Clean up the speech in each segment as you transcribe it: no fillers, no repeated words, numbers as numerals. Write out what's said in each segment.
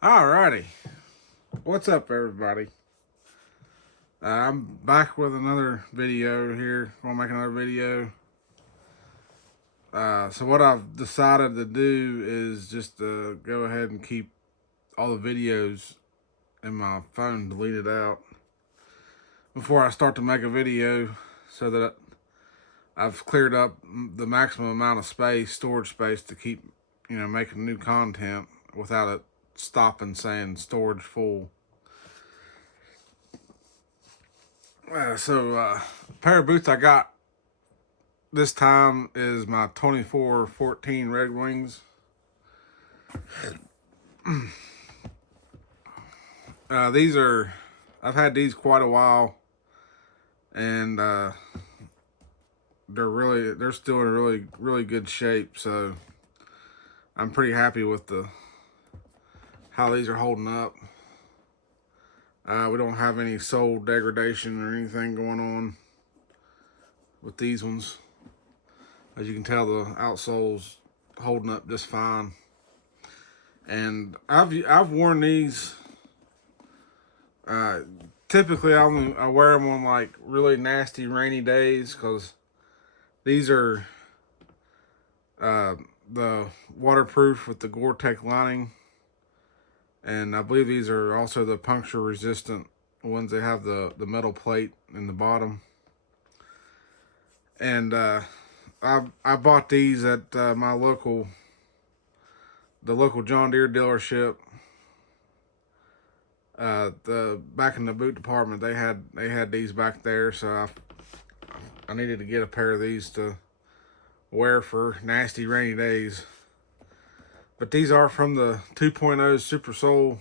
Alrighty, what's up, everybody? I'm back with another video here. I'm gonna make another video. So what I've decided to do is just go ahead and keep all the videos in my phone deleted out before I start to make a video, so that I've cleared up the maximum amount of storage space to keep, making new content without it stopping saying storage full. A pair of boots I got this time is my 2414 Redwings. I've had these quite a while, and they're still in really good shape. So I'm pretty happy with how these are holding up. We don't have any sole degradation or anything going on with these ones. As you can tell, the outsole's holding up just fine. And I've worn these. Typically, I wear them on like really nasty rainy days, because these are the waterproof with the Gore-Tex lining. And I believe these are also the puncture resistant ones. They have the metal plate in the bottom. And I bought these at the local John Deere dealership. Back in the boot department, they had these back there, so I needed to get a pair of these to wear for nasty rainy days. But these are from the 2.0 Super Sole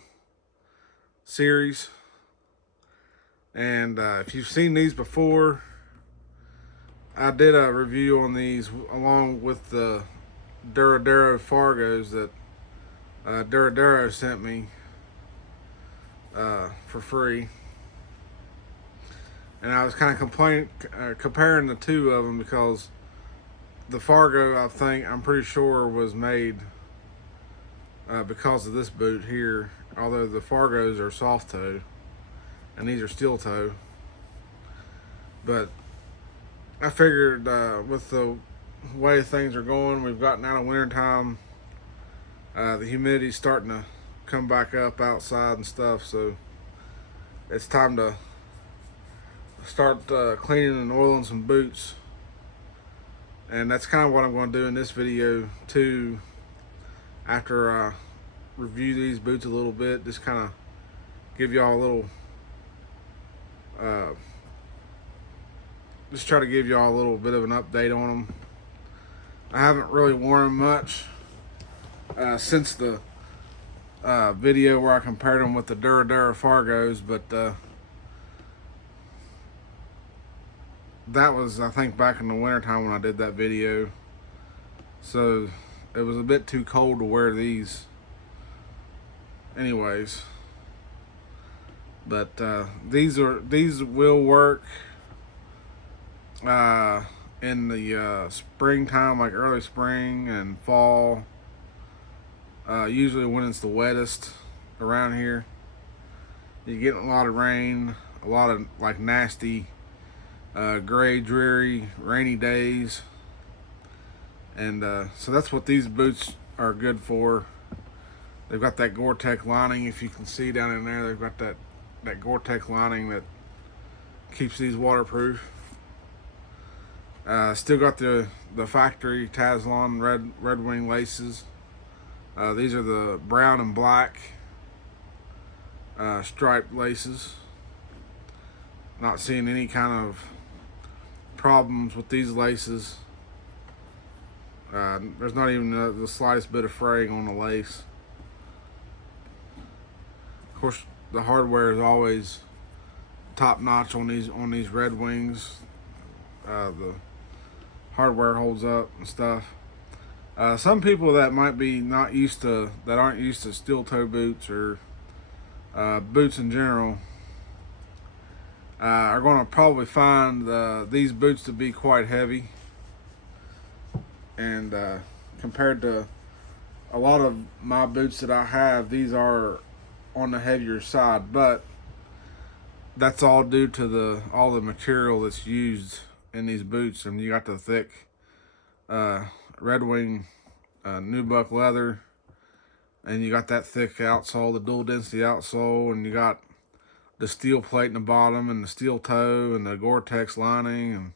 series. And if you've seen these before, I did a review on these along with the Duradero Fargos that Duradero sent me for free. And I was kind of comparing the two of them, because the Fargo, I'm pretty sure, was made because of this boot here, although the Fargos are soft toe and these are steel toe. But I figured with the way things are going, we've gotten out of winter time, the humidity's starting to come back up outside and stuff, so it's time to start cleaning and oiling some boots. And that's kind of what I'm going to do in this video too. After I review these boots a little bit, just kind of give y'all a little, just try to give y'all a little bit of an update on them. I haven't really worn them much since the video where I compared them with the Duradero Fargos, but that was, I think, back in the wintertime when I did that video. So it was a bit too cold to wear these anyways. But these will work in the springtime, like early spring and fall, usually when it's the wettest around here. You get a lot of rain, a lot of like nasty gray, dreary, rainy days. And so that's what these boots are good for. They've got that Gore-Tex lining. If you can see down in there, they've got that Gore-Tex lining that keeps these waterproof. Still got the factory Taslon Redwing laces. These are the brown and black striped laces. Not seeing any kind of problems with these laces. There's not even the slightest bit of fraying on the lace. Of course, the hardware is always top notch on these Redwings. The hardware holds up and stuff. Some people that aren't used to steel toe boots or boots in general, are going to probably find these boots to be quite heavy. And compared to a lot of my boots that I have, these are on the heavier side, but that's all due to all the material that's used in these boots. And you got the thick Redwing nubuck leather, and you got that thick outsole, the dual density outsole, and you got the steel plate in the bottom and the steel toe and the Gore-Tex lining.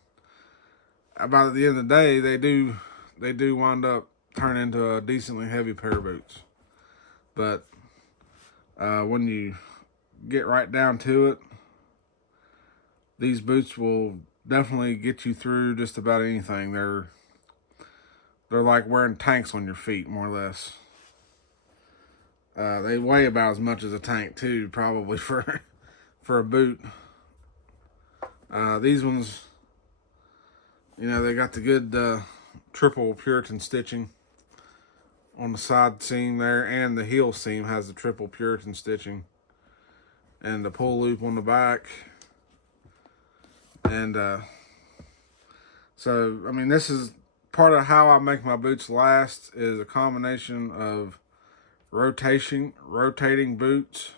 And by the end of the day, they do wind up turning into a decently heavy pair of boots. But when you get right down to it, these boots will definitely get you through just about anything. They're like wearing tanks on your feet, more or less. They weigh about as much as a tank too, probably for a boot. These ones, you know, they got the good triple Puritan stitching on the side seam there, and the heel seam has the triple Puritan stitching, and the pull loop on the back. And so, I mean, this is part of how I make my boots last, is a combination of rotating boots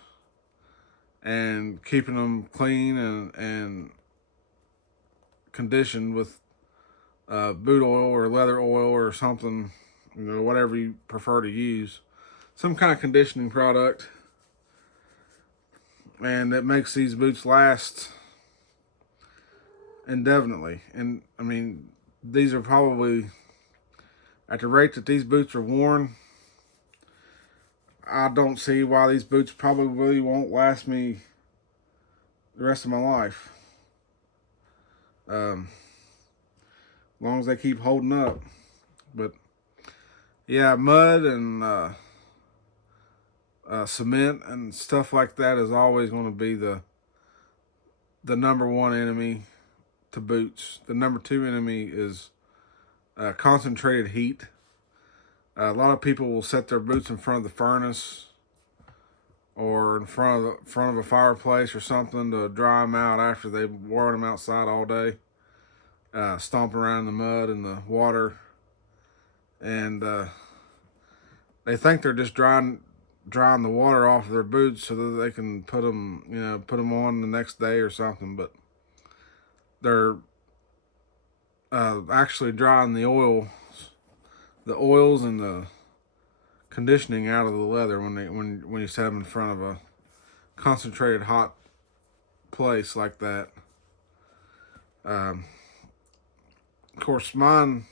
and keeping them clean and conditioned with boot oil or leather oil or something, you know, whatever you prefer to use, some kind of conditioning product. And it makes these boots last indefinitely. And I mean, these are probably, at the rate that these boots are worn, I don't see why these boots probably won't last me the rest of my life. As long as they keep holding up. But yeah, mud and cement and stuff like that is always going to be the number one enemy to boots. The number two enemy is concentrated heat. A lot of people will set their boots in front of the furnace or in front of a fireplace or something to dry them out after they've worn them outside all day, stomping around in the mud and the water, and they think they're just drying the water off of their boots so that they can put them on the next day or something, but they're actually drying the oils and the conditioning out of the leather when you set them in front of a concentrated hot place like that. Of course, mine,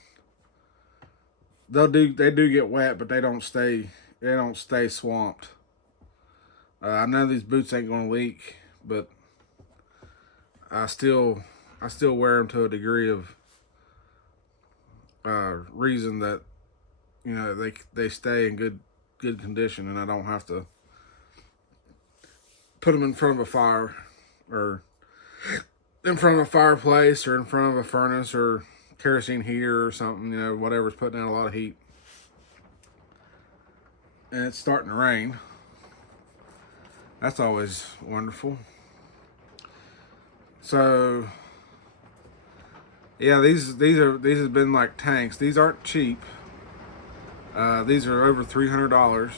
they do get wet, but they don't stay swamped. I know these boots ain't gonna leak, but I still wear them to a degree of reason that, you know, they stay in good condition, and I don't have to put them in front of a fire or in front of a fireplace or in front of a furnace or kerosene heater or something, you know, whatever's putting out a lot of heat. And it's starting to rain. That's always wonderful. So yeah, these have been like tanks. These aren't cheap. These are over $300,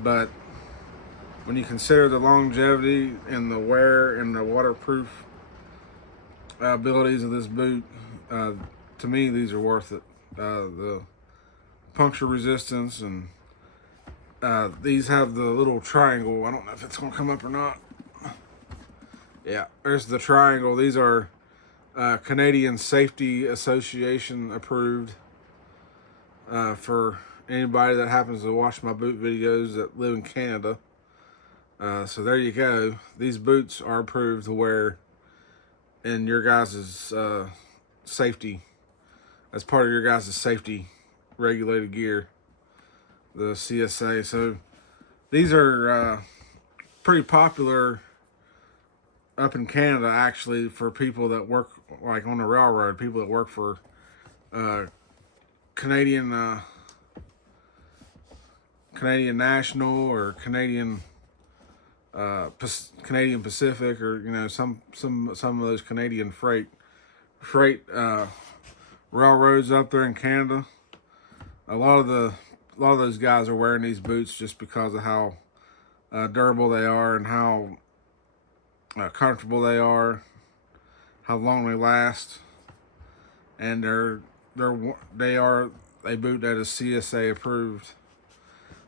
but when you consider the longevity and the wear and the waterproof abilities of this boot, to me these are worth it. The puncture resistance, and these have the little triangle. I don't know if it's gonna come up or not. Yeah, there's the triangle. These are Canadian Safety Association approved, for anybody that happens to watch my boot videos that live in Canada. So there you go. These boots are approved to wear in your guys' safety, as part of your guys' safety regulated gear, the CSA. So these are pretty popular up in Canada, actually, for people that work like on the railroad, people that work for Canadian National or Canadian Pacific, or, you know, some of those Canadian freight railroads up there in Canada. A lot of those guys are wearing these boots just because of how durable they are and how comfortable they are, how long they last, and they are a boot that is CSA approved,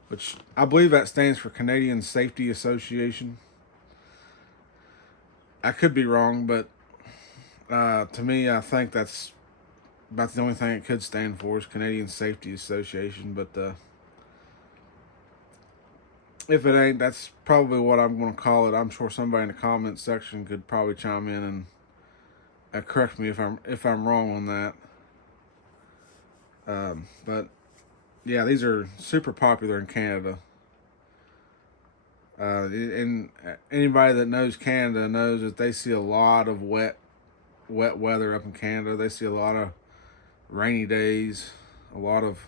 which I believe that stands for Canadian Safety Association. I could be wrong, but to me, I think that's about the only thing it could stand for is Canadian Safety Association. But if it ain't, that's probably what I'm going to call it. I'm sure somebody in the comments section could probably chime in and correct me if I'm wrong on that. But yeah, these are super popular in Canada. And anybody that knows Canada knows that they see a lot of wet weather up in Canada. They see a lot of rainy days, a lot of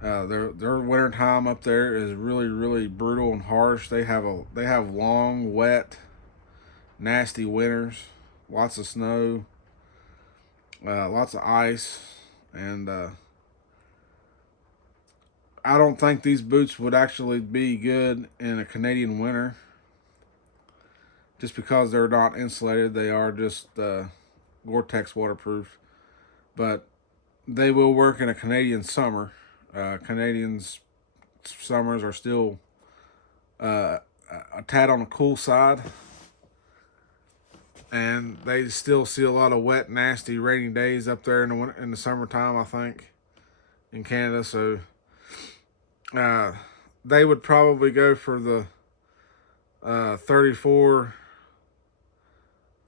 their winter time up there is really brutal and harsh. They have long, wet, nasty winters, lots of snow, lots of ice, and I don't think these boots would actually be good in a Canadian winter, just because they're not insulated. They are just Gore-Tex waterproof, but they will work in a Canadian summer. Canadians' summers are still a tad on the cool side, and they still see a lot of wet, nasty, rainy days up there in the summertime, I think, in Canada. So they would probably go for the 34.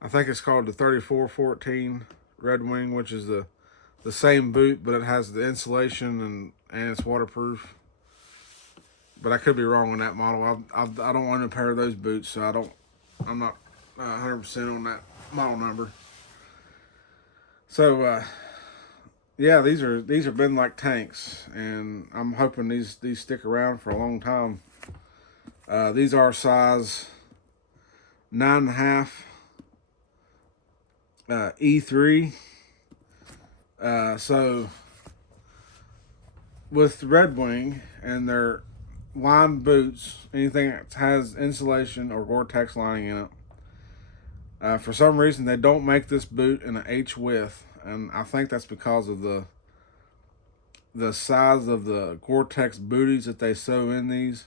I think it's called the 2414 Redwing, which is the same boot, but it has the insulation and it's waterproof. But I could be wrong on that model. I don't own a pair of those boots, so I'm not 100% on that model number. So yeah, these have been like tanks, and I'm hoping these stick around for a long time. These are size 9.5 E3. So with Redwing and their lined boots, anything that has insulation or Gore-Tex lining in it, for some reason they don't make this boot in an H width, and I think that's because of the size of the Gore-Tex booties that they sew in these.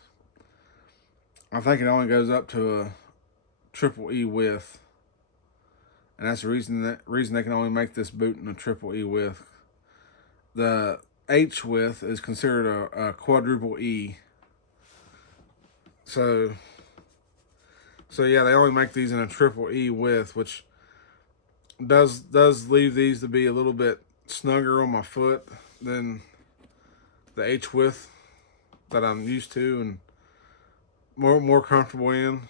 I think it only goes up to a triple E width, and that's the reason they can only make this boot in a triple E width. The H width is considered a quadruple E. So yeah, they only make these in a triple E width, which does leave these to be a little bit snugger on my foot than the H width that I'm used to and more comfortable in.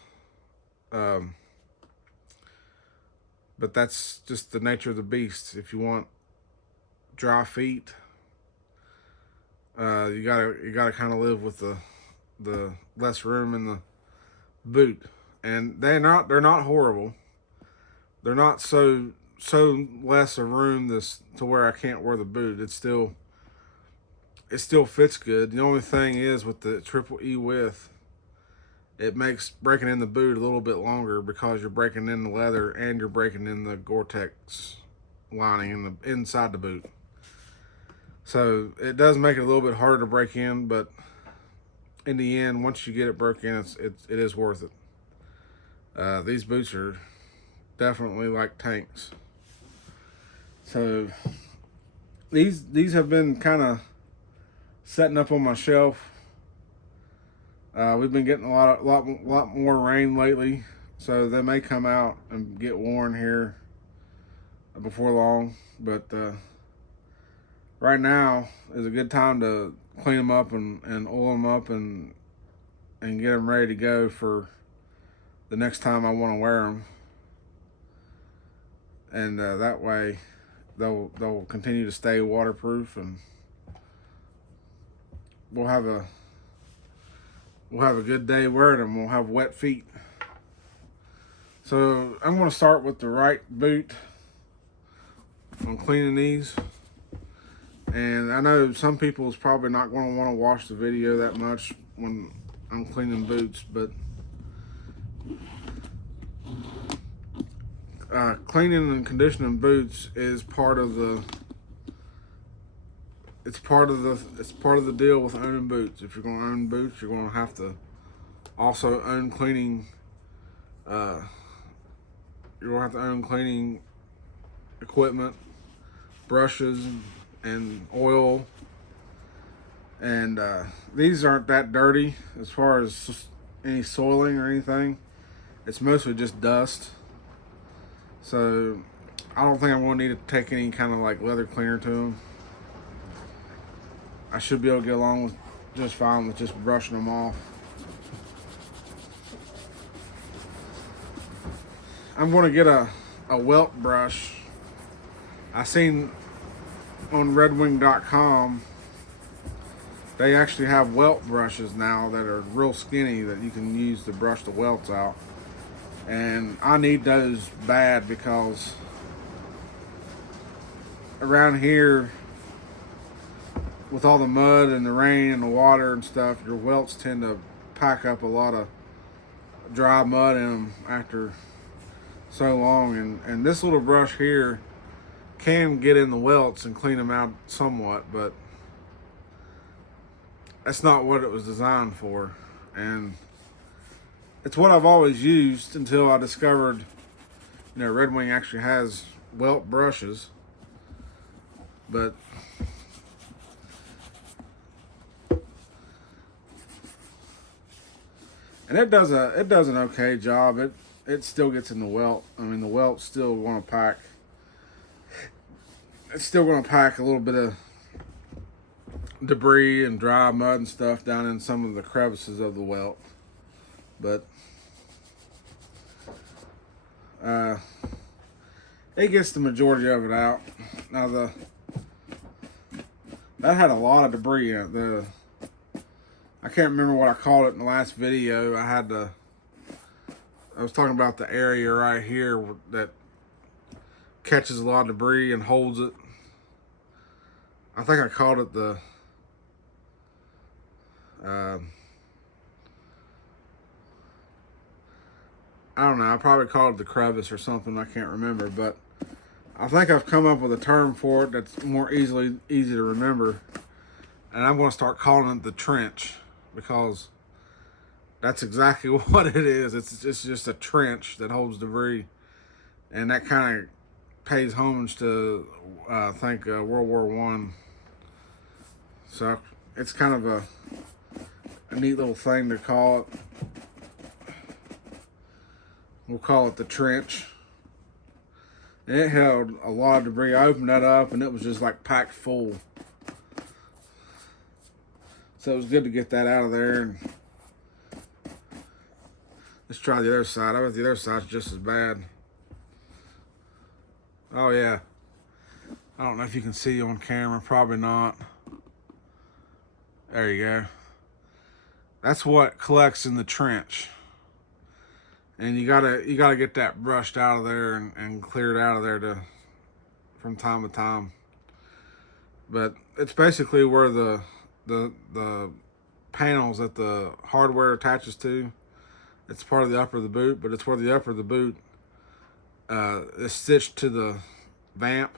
But that's just the nature of the beast. If you want dry feet, you gotta kind of live with the less room in the boot. And they're not horrible. They're not so less of room to where I can't wear the boot. It still fits good. The only thing is with the triple E width, it makes breaking in the boot a little bit longer because you're breaking in the leather and you're breaking in the Gore-Tex lining inside the boot. So it does make it a little bit harder to break in, but in the end, once you get it broke in, it is worth it. These boots are definitely like tanks. So these have been kind of setting up on my shelf. We've been getting a lot more rain lately, so they may come out and get worn here before long. But right now is a good time to clean them up and oil them up and get them ready to go for the next time I want to wear them. And that way they'll continue to stay waterproof, and we'll have a good day wearing them. We'll have wet feet. So I'm going to start with the right boot on cleaning these. And I know some people is probably not going to want to watch the video that much when I'm cleaning boots, but cleaning and conditioning boots is part of the it's part of the deal with owning boots. If you're going to own boots, you're going to have to also own cleaning. You're going to have to own cleaning equipment, brushes, and oil. And these aren't that dirty as far as any soiling or anything. It's mostly just dust. So I don't think I'm going to need to take any kind of like leather cleaner to them. I should be able to get along with just fine with just brushing them off. I'm going to get a welt brush. I seen on Redwing.com they actually have welt brushes now that are real skinny that you can use to brush the welts out. And I need those bad because around here, with all the mud and the rain and the water and stuff, your welts tend to pack up a lot of dry mud in them after so long. And this little brush here can get in the welts and clean them out somewhat, but that's not what it was designed for. And it's what I've always used until I discovered, Redwing actually has welt brushes. But and it does an okay job. It still gets in the welt. I mean, the welt's still going to pack. It's still going to pack a little bit of debris and dry mud and stuff down in some of the crevices of the welt, but it gets the majority of it out. Now that had a lot of debris in it. I can't remember what I called it in the last video. I was talking about the area right here that catches a lot of debris and holds it. I think I called it the I don't know, I probably called it the crevice or something, I can't remember, but I think I've come up with a term for it that's more easy to remember, and I'm going to start calling it the trench, because that's exactly what it is. It's just a trench that holds debris, and that kind of pays homage to I think World War I. So it's kind of a neat little thing to call it. We'll call it the trench. And it held a lot of debris. I opened that up and it was just like packed full. So it was good to get that out of there. And let's try the other side. I bet the other side's just as bad. Oh yeah. I don't know if you can see on camera, probably not. There you go. That's what collects in the trench. And you gotta get that brushed out of there and cleared out of there from time to time. But it's basically where the panels that the hardware attaches to. It's part of the upper of the boot, but it's where the upper of the boot is stitched to the vamp.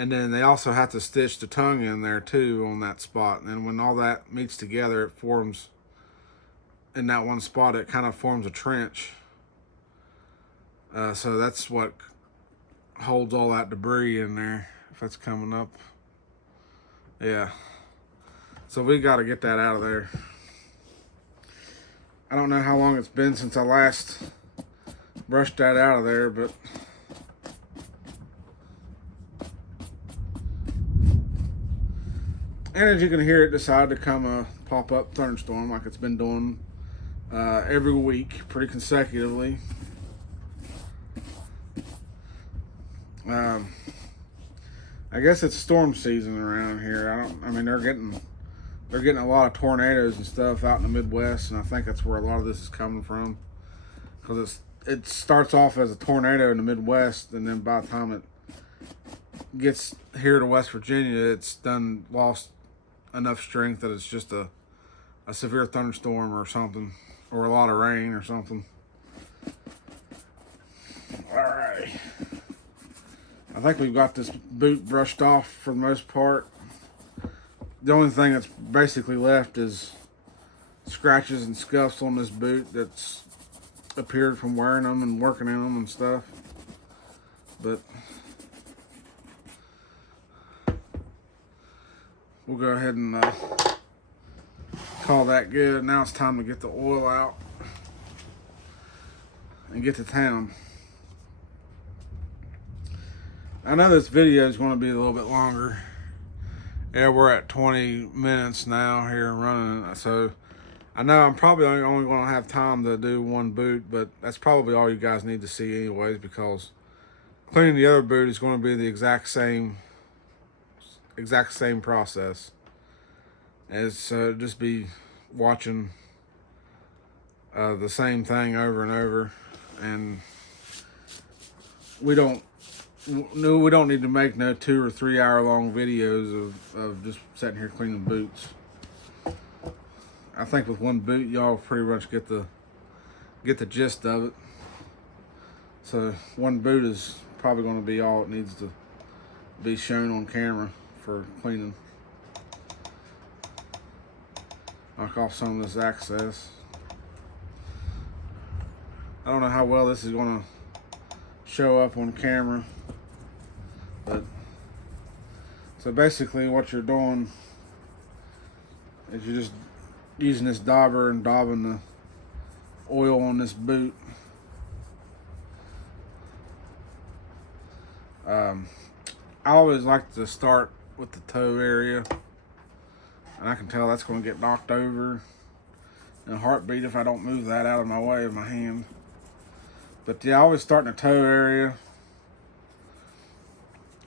And then they also have to stitch the tongue in there too on that spot. And then when all that meets together, it forms, in that one spot, it kind of forms a trench. So that's what holds all that debris in there, if that's coming up. Yeah. So we got to get that out of there. I don't know how long it's been since I last brushed that out of there, but and as you can hear, it decided to come a pop-up thunderstorm like it's been doing every week, pretty consecutively. I guess it's storm season around here. I mean, they're getting a lot of tornadoes and stuff out in the Midwest, and I think that's where a lot of this is coming from, because it starts off as a tornado in the Midwest, and then by the time it gets here to West Virginia, it's lost enough strength that it's just a a severe thunderstorm or something, or a lot of rain or something. All right. I think we've got this boot brushed off for the most part. The only thing that's basically left is scratches and scuffs on this boot that's appeared from wearing them and working in them and stuff. But we'll go ahead and call that good. Now it's time to get the oil out and get to town. I know this video is going to be a little bit longer. Yeah, we're at 20 minutes now here running, so I know I'm probably only going to have time to do one boot, but that's probably all you guys need to see anyways, because cleaning the other boot is going to be the exact same process. It's just be watching the same thing over and over, and we don't need to make no 2 or 3 hour long videos of just sitting here cleaning boots. I think with one boot y'all pretty much get the gist of it. So one boot is probably going to be all it needs to be shown on camera for cleaning. Knock off some of this excess. I don't know how well this is going to show up on camera, but so basically what you're doing is you're just using this dauber and daubing the oil on this boot. I always like to start with the toe area, and I can tell that's going to get knocked over in a heartbeat if I don't move that out of my way of my hand. But yeah, I always start in the toe area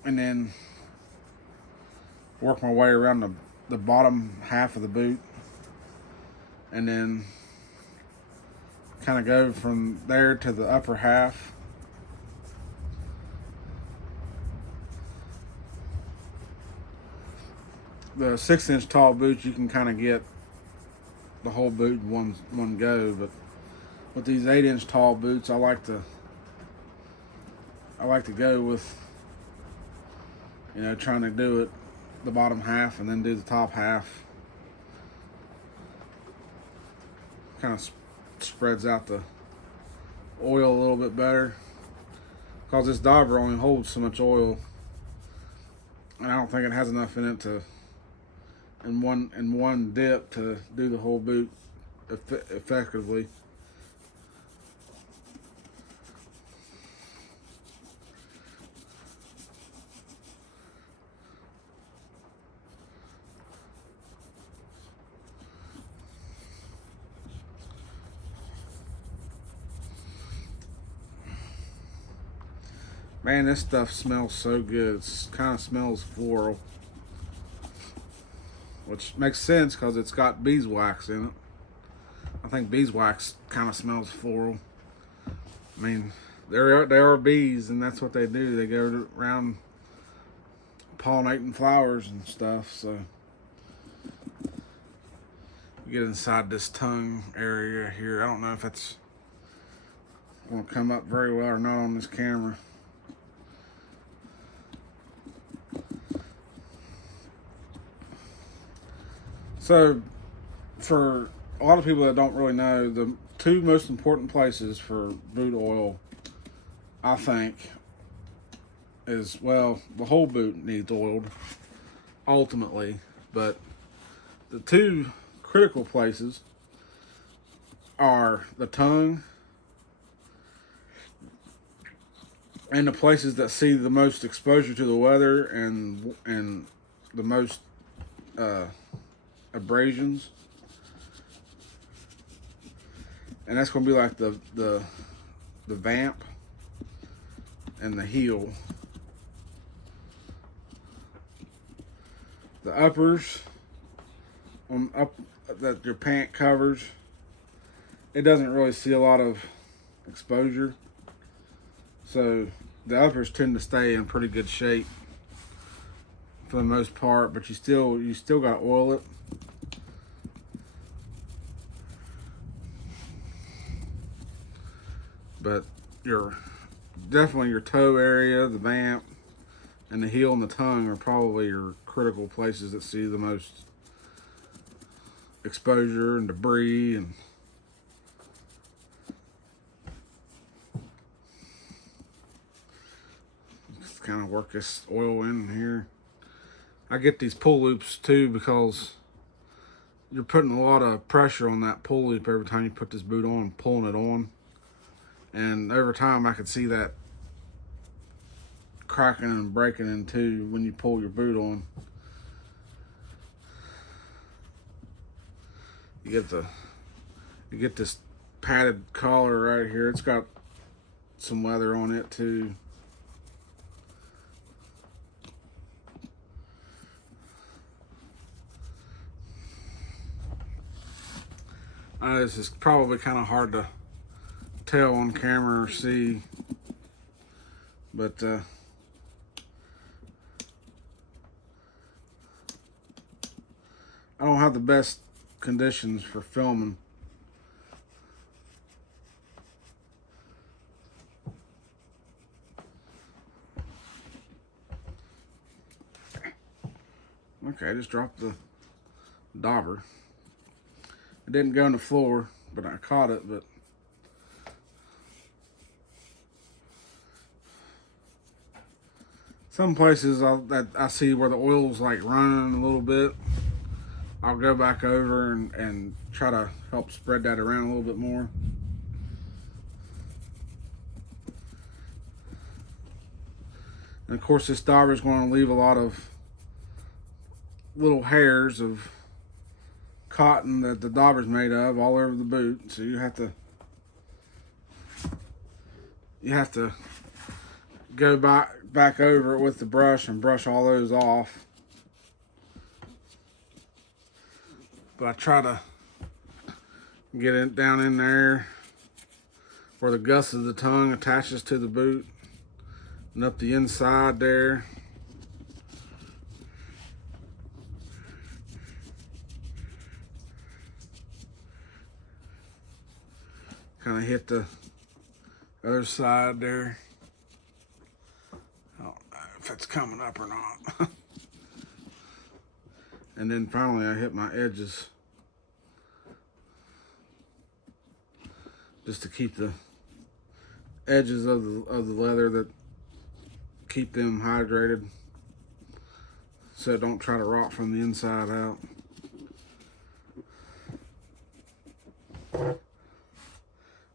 and then work my way around the bottom half of the boot, and then kind of go from there to the upper half. The 6-inch tall boots, you can kind of get the whole boot in one go, but with these 8-inch tall boots, I like to go with, you know, trying to do it the bottom half and then do the top half. Kind of spreads out the oil a little bit better, because this dauber only holds so much oil, and I don't think it has enough in it to in one dip to do the whole boot effectively. Man, this stuff smells so good. It kind of smells floral, which makes sense because it's got beeswax in it. I think beeswax kind of smells floral. I mean, there are bees, and that's what they do. They go around pollinating flowers and stuff. So we get inside this tongue area here. I don't know if it's going to come up very well or not on this camera. So, for a lot of people that don't really know, the two most important places for boot oil, I think, is, well, the whole boot needs oiled, ultimately, but the two critical places are the tongue and the places that see the most exposure to the weather and the most abrasions, and that's going to be like the vamp and the heel. The uppers that your pant covers, it doesn't really see a lot of exposure, so the uppers tend to stay in pretty good shape for the most part, but you still got to oil it. but definitely your toe area, the vamp, and the heel and the tongue are probably your critical places that see the most exposure and debris. And just kind of work this oil in here. I get these pull loops too because you're putting a lot of pressure on that pull loop every time you put this boot on, pulling it on. And over time I could see that cracking and breaking in two when you pull your boot on. You get this padded collar right here. It's got some leather on it too. This is probably kind of hard to tell on camera or see, but I don't have the best conditions for filming. Okay, I just dropped the dauber. It didn't go on the floor, but I caught it. But some places that I see where the oil's like running a little bit, I'll go back over and try to help spread that around a little bit more. And of course, this dauber is going to leave a lot of little hairs of cotton that the dauber's made of all over the boot. So you have to go back over it with the brush and brush all those off. But I try to get it down in there where the gust of the tongue attaches to the boot and up the inside there. Kind of hit the other side there. I don't know if it's coming up or not. And then finally I hit my edges just to keep the edges of the leather, that keep them hydrated so it don't try to rot from the inside out.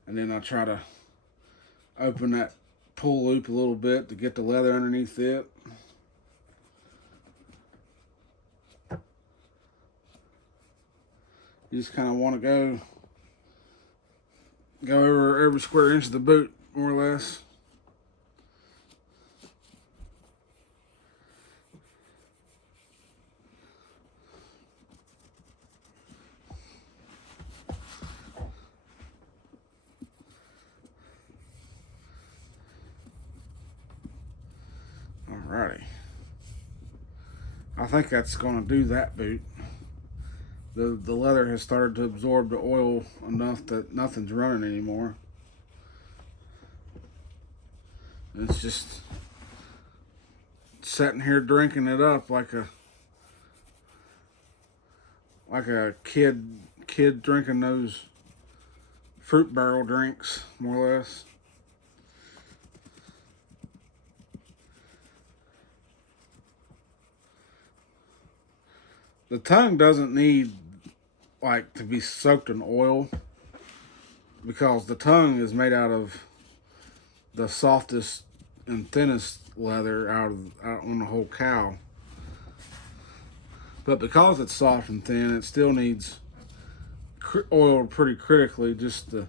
And then I try to open that pull loop a little bit to get the leather underneath it. You just kind of want to go over every square inch of the boot, more or less. Alrighty. I think that's going to do that boot. The leather has started to absorb the oil enough that nothing's running anymore. It's just sitting here drinking it up like a kid drinking those fruit barrel drinks, more or less. The tongue doesn't need like to be soaked in oil because the tongue is made out of the softest and thinnest leather out on the whole cow. But because it's soft and thin, it still needs oiled pretty critically just to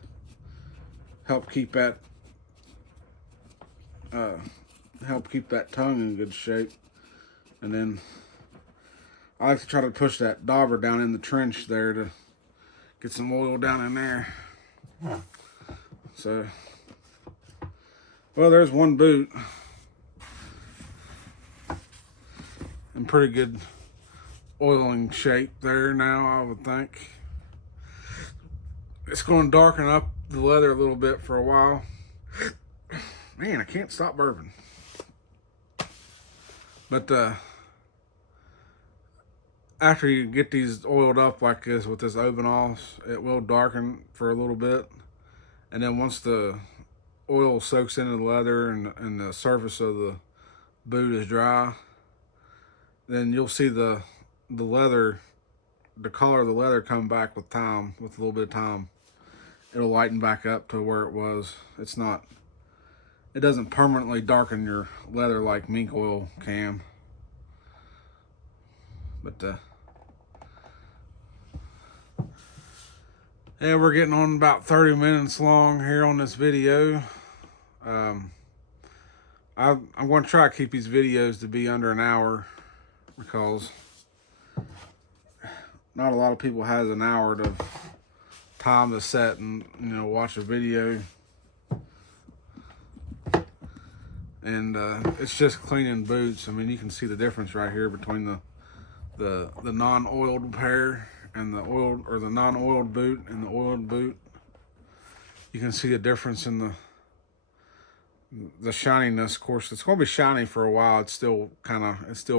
help keep that tongue in good shape. And then I like to try to push that dauber down in the trench there to get some oil down in there. So, well, there's one boot in pretty good oiling shape there now, I would think. It's going to darken up the leather a little bit for a while. Man, I can't stop burping. But after you get these oiled up like this with this Obenos, it will darken for a little bit. And then once the oil soaks into the leather and the surface of the boot is dry, then you'll see the leather, the color of the leather come back with time, with a little bit of time. It'll lighten back up to where it was. It doesn't permanently darken your leather like mink oil can. But yeah, we're getting on about 30 minutes long here on this video. I'm going to try to keep these videos to be under an hour, because not a lot of people has an hour to time to set and watch a video. And it's just cleaning boots. I mean, you can see the difference right here between the non-oiled pair and the oiled, or the non-oiled boot and the oiled boot. You can see the difference in the shininess. Of course, it's going to be shiny for a while. It's still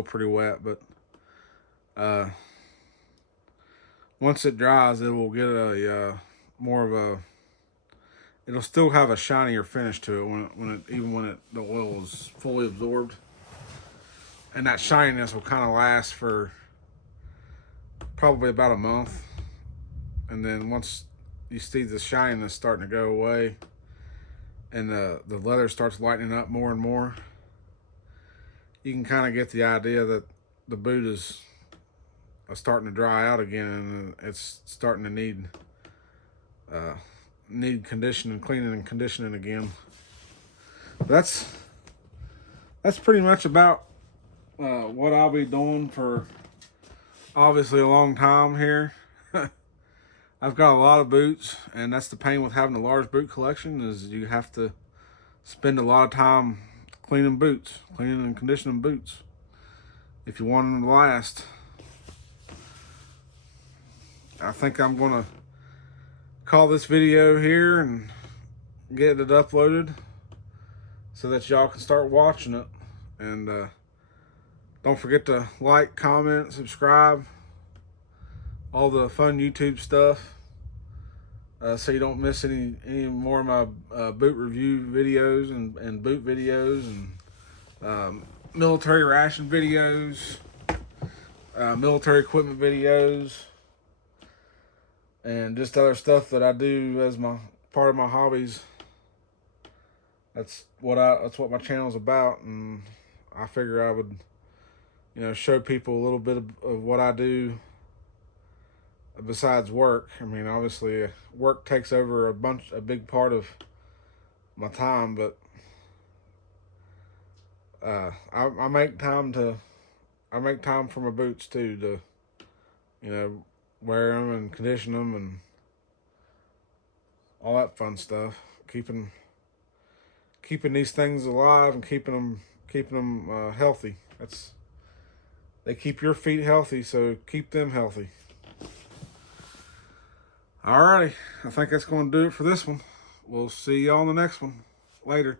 pretty wet, but once it dries, it will get a more of a, it'll still have a shinier finish to it even when the oil is fully absorbed. And that shininess will kind of last for probably about a month. And then once you see the shininess starting to go away and the leather starts lightening up more and more, you can kind of get the idea that the boot is starting to dry out again, and it's starting to need conditioning, cleaning and conditioning again. That's pretty much about what I'll be doing for obviously a long time here. I've got a lot of boots, and that's the pain with having a large boot collection, is you have to spend a lot of time cleaning and conditioning boots if you want them to last. I think I'm gonna call this video here and get it uploaded so that y'all can start watching it. And don't forget to like, comment, subscribe, all the fun YouTube stuff, so you don't miss any more of my boot review videos and boot videos and military ration videos, military equipment videos, and just other stuff that I do as part of my hobbies. That's what my channel's about, and I figure I would, show people a little bit of what I do besides work. I mean, obviously, work takes over a big part of my time, but I make time for my boots too, to wear them and condition them and all that fun stuff. Keeping these things alive and keeping them healthy. They keep your feet healthy, so keep them healthy. Alrighty, I think that's going to do it for this one. We'll see y'all on the next one. Later.